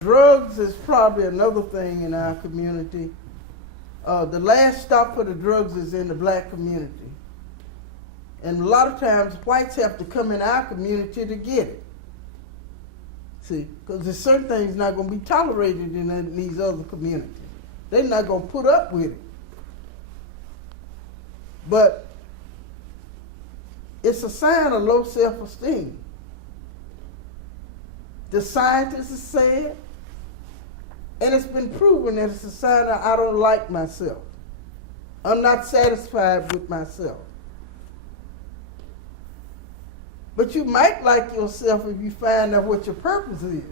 Drugs is probably another thing in our community. The last stop for the drugs is in the black community. And a lot of times whites have to come in our community to get it. See, because there's certain things not going to be tolerated in these other communities. They're not going to put up with it. But it's a sign of low self-esteem. The scientists have said, and it's been proven that it's a sign that I don't like myself. I'm not satisfied with myself. But you might like yourself if you find out what your purpose is.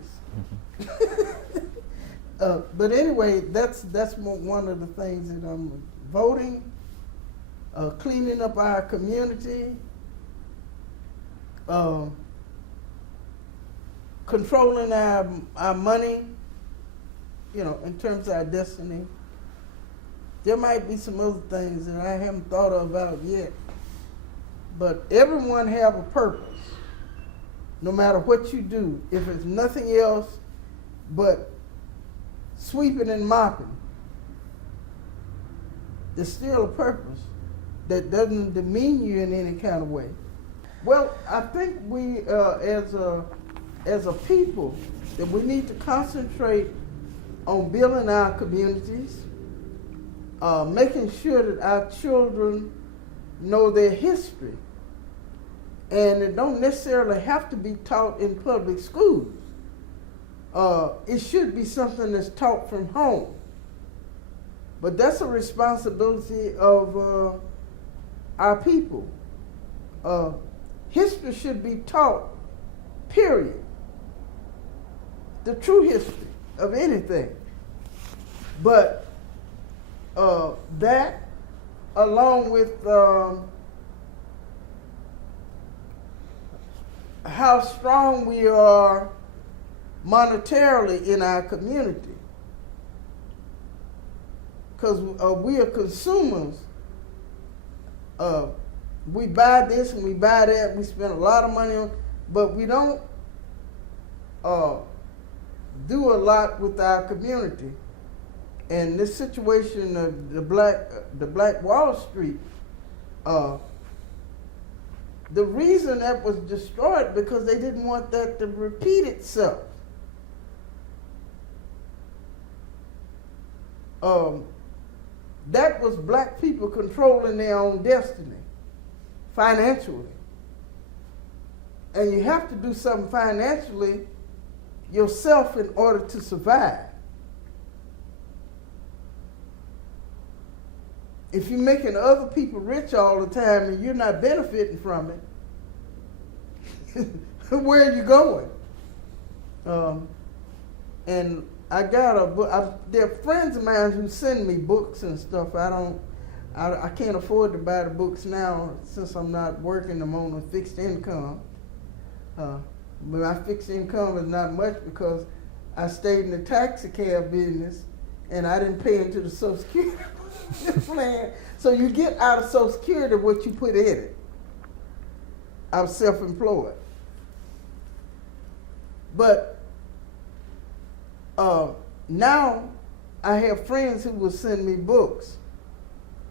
But anyway, that's one of the things that I'm voting, cleaning up our community, controlling our money, you know, in terms of our destiny. There might be some other things that I haven't thought about yet. But everyone have a purpose, no matter what you do. If it's nothing else but sweeping and mopping, there's still a purpose that doesn't demean you in any kind of way. Well, I think we, as a people, that we need to concentrate on building our communities, making sure that our children know their history. And it don't necessarily have to be taught in public schools. It should be something that's taught from home. But that's a responsibility of our people. History should be taught, period. The true history of anything. But that, along with how strong we are monetarily in our community, because we are consumers. We buy this and we buy that, we spend a lot of money on, but we don't do a lot with our community. And this situation of the Black Wall Street, the reason that was destroyed because they didn't want that to repeat itself. That was black people controlling their own destiny financially. And you have to do something financially yourself in order to survive. If you're making other people rich all the time and you're not benefiting from it, where are you going? And I got a book. There are friends of mine who send me books and stuff. I can't afford to buy the books now since I'm not working. I'm on a fixed income. But my fixed income is not much because I stayed in the taxi cab business and I didn't pay into the Social Security plan. So you get out of Social Security what you put in it. I'm self-employed. But now I have friends who will send me books.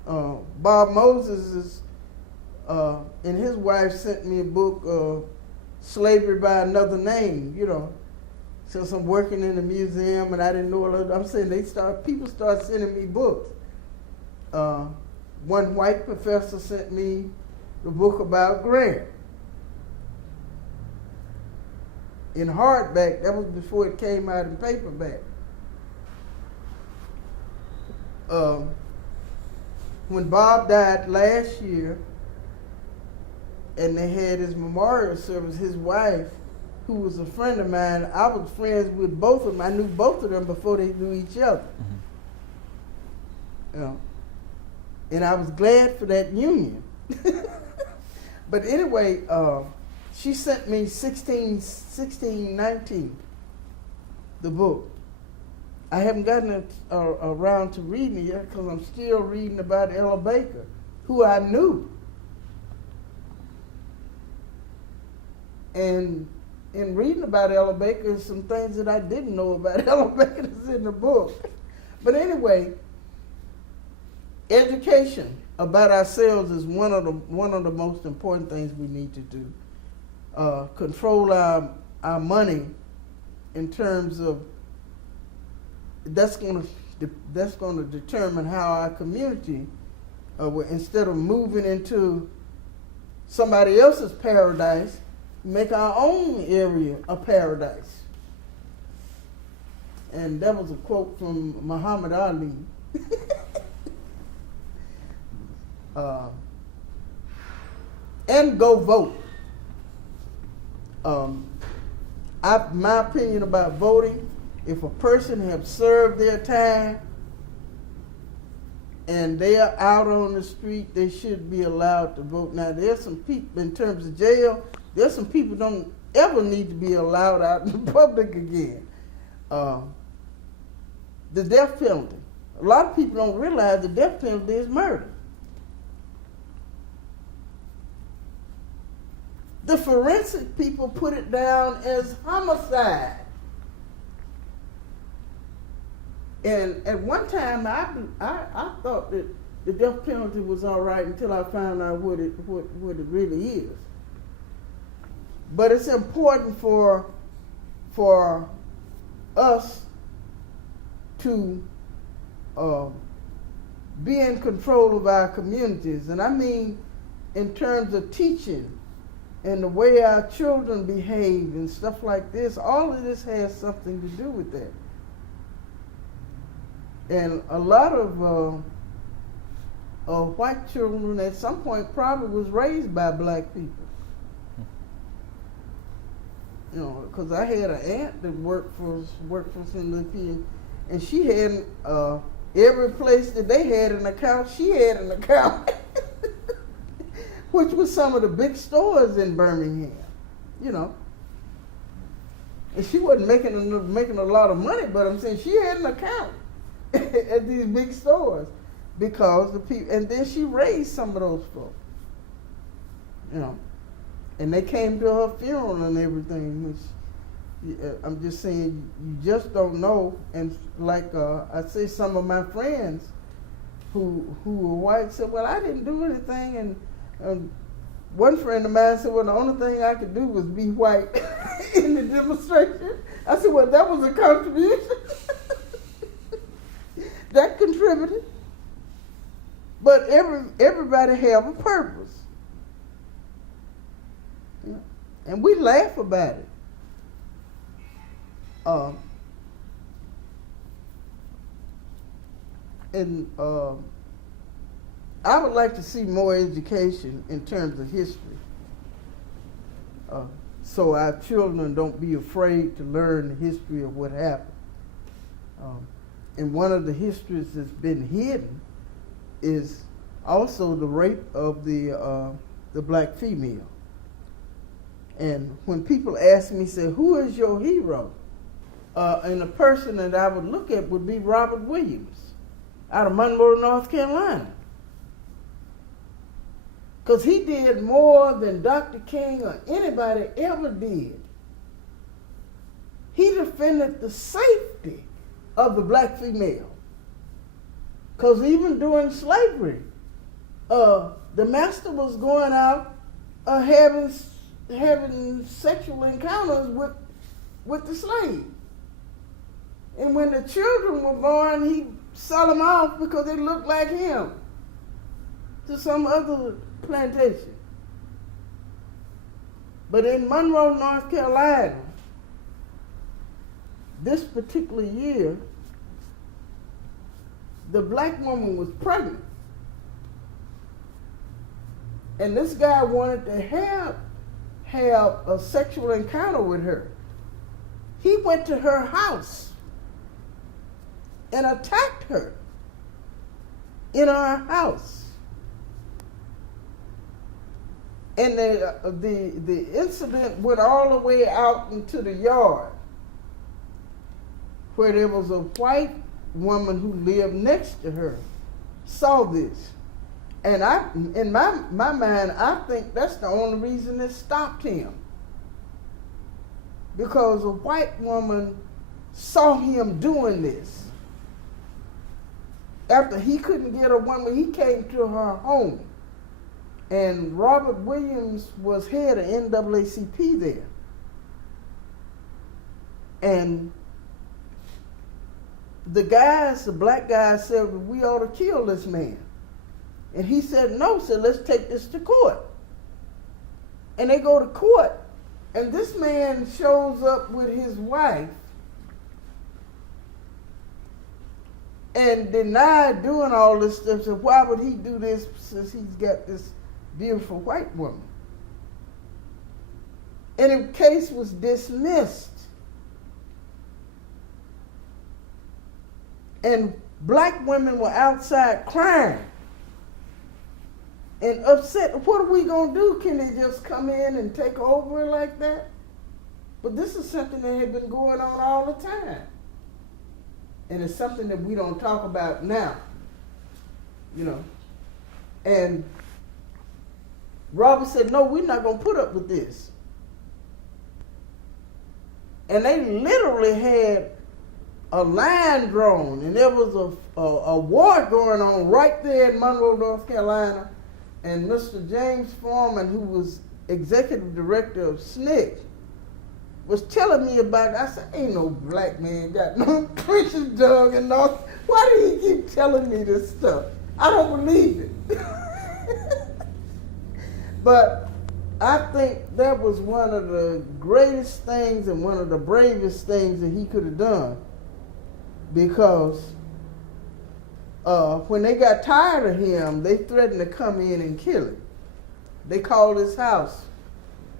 Bob Moses and his wife sent me a book, Slavery by Another Name, you know. Since I'm working in the museum and I didn't know what I'm saying, people start sending me books. One white professor sent me the book about Grant in hardback. That was before it came out in paperback. When Bob died last year and they had his memorial service, his wife, who was a friend of mine, I was friends with both of them. I knew both of them before they knew each other. Mm-hmm. You know, and I was glad for that union. But anyway, she sent me 1619, the book. I haven't gotten around to reading it yet because I'm still reading about Ella Baker, who I knew. And in reading about Ella Baker, some things that I didn't know about Ella Baker that's in the book. But anyway, education about ourselves is one of the most important things we need to do. Control our money in terms of that's going to determine how our community, instead of moving into somebody else's paradise, make our own area a paradise. And that was a quote from Muhammad Ali. And go vote. My opinion about voting, if a person has served their time and they are out on the street, they should be allowed to vote. Now, there's some people, in terms of jail, there's some people don't ever need to be allowed out in the public again. The death penalty. A lot of people don't realize the death penalty is murder. The forensic people put it down as homicide. And at one time, I thought that the death penalty was all right until I found out what it really is. But it's important for us to be in control of our communities. And I mean in terms of teaching and the way our children behave and stuff like this. All of this has something to do with that. And a lot of white children at some point probably was raised by black people. You know, because I had an aunt that worked for St. Louis, and she had every place that they had an account, she had an account, which was some of the big stores in Birmingham, you know. And she wasn't making a lot of money, but I'm saying she had an account at these big stores because the people, and then she raised some of those folks, you know. And they came to her funeral and everything, which I'm just saying, you just don't know. And like I say, some of my friends who were white said, well, I didn't do anything. And one friend of mine said, well, the only thing I could do was be white in the demonstration. I said, well, that was a contribution. That contributed. But everybody have a purpose. And we laugh about it. I would like to see more education in terms of history, so our children don't be afraid to learn the history of what happened. And one of the histories that's been hidden is also the rape of the black female. And when people ask me, say, who is your hero? And the person that I would look at would be Robert Williams out of Monroe, North Carolina. Because he did more than Dr. King or anybody ever did. He defended the safety of the black female. Because even during slavery, the master was going out having sexual encounters with the slave. And when the children were born, he'd sell them off because they looked like him to some other plantation. But in Monroe, North Carolina, this particular year, the black woman was pregnant. And this guy wanted to have a sexual encounter with her. He went to her house and attacked her in her house. And the incident went all the way out into the yard where there was a white woman who lived next to her, saw this. And in my mind, I think that's the only reason it stopped him. because a white woman saw him doing this. After he couldn't get a woman, he came to her home. And Robert Williams was head of NAACP there. And the black guys said, we ought to kill this man. And he said, no, said, let's take this to court. And they go to court, and this man shows up with his wife and denied doing all this stuff. So why would he do this since he's got this beautiful white woman? And the case was dismissed. And black women were outside crying and upset. What are we going to do? Can they just come in and take over like that? But this is something that had been going on all the time. And it's something that we don't talk about now, you know. And Robert said, no, we're not going to put up with this. And they literally had a line drawn, and there was a war going on right there in Monroe, North Carolina. And Mr. James Foreman, who was executive director of SNCC, was telling me about it. I said, ain't no black man got no trenches dug and all. Why do he keep telling me this stuff? I don't believe it. But I think that was one of the greatest things and one of the bravest things that he could have done, because when they got tired of him, they threatened to come in and kill him. They called his house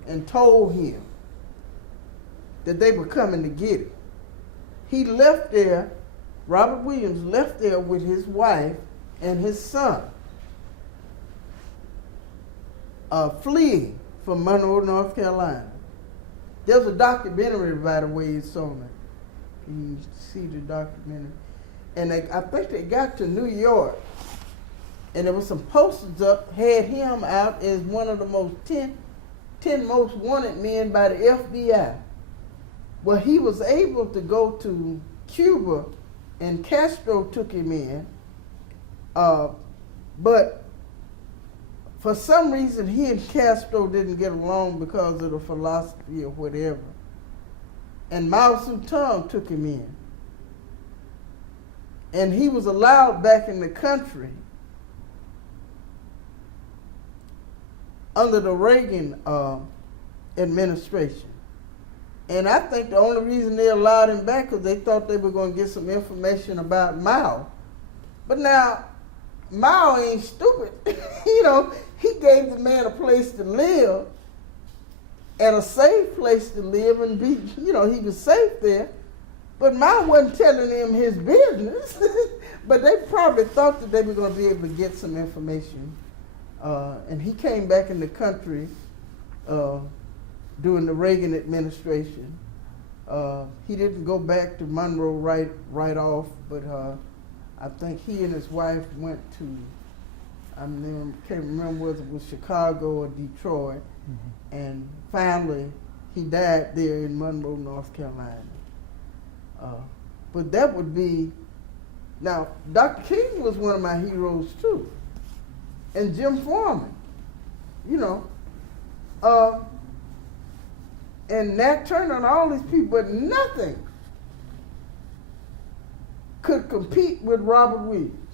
and told him that they were coming to get him. He left there, Robert Williams left there with his wife and his son, fleeing from Monroe, North Carolina. There's a documentary, by the way, in Selma. You see the documentary. And I think they got to New York, and there was some posters up, had him out as one of the most 10 most wanted men by the FBI. Well, he was able to go to Cuba, and Castro took him in, but for some reason he and Castro didn't get along because of the philosophy or whatever. And Mao Zedong took him in. And he was allowed back in the country under the Reagan administration. And I think the only reason they allowed him back was they thought they were going to get some information about Mao. But now, Mao ain't stupid. You know, he gave the man a place to live and a safe place to live and be, you know, he was safe there. But Mao wasn't telling him his business. But they probably thought that they were going to be able to get some information. And he came back in the country during the Reagan administration. He didn't go back to Monroe right off, but I think he and his wife went to, can't remember whether it was Chicago or Detroit. Mm-hmm. And finally, he died there in Monroe, North Carolina. But that would be, now, Dr. King was one of my heroes too. And Jim Foreman, you know. And Nat Turner and all these people, but nothing could compete with Robert Williams.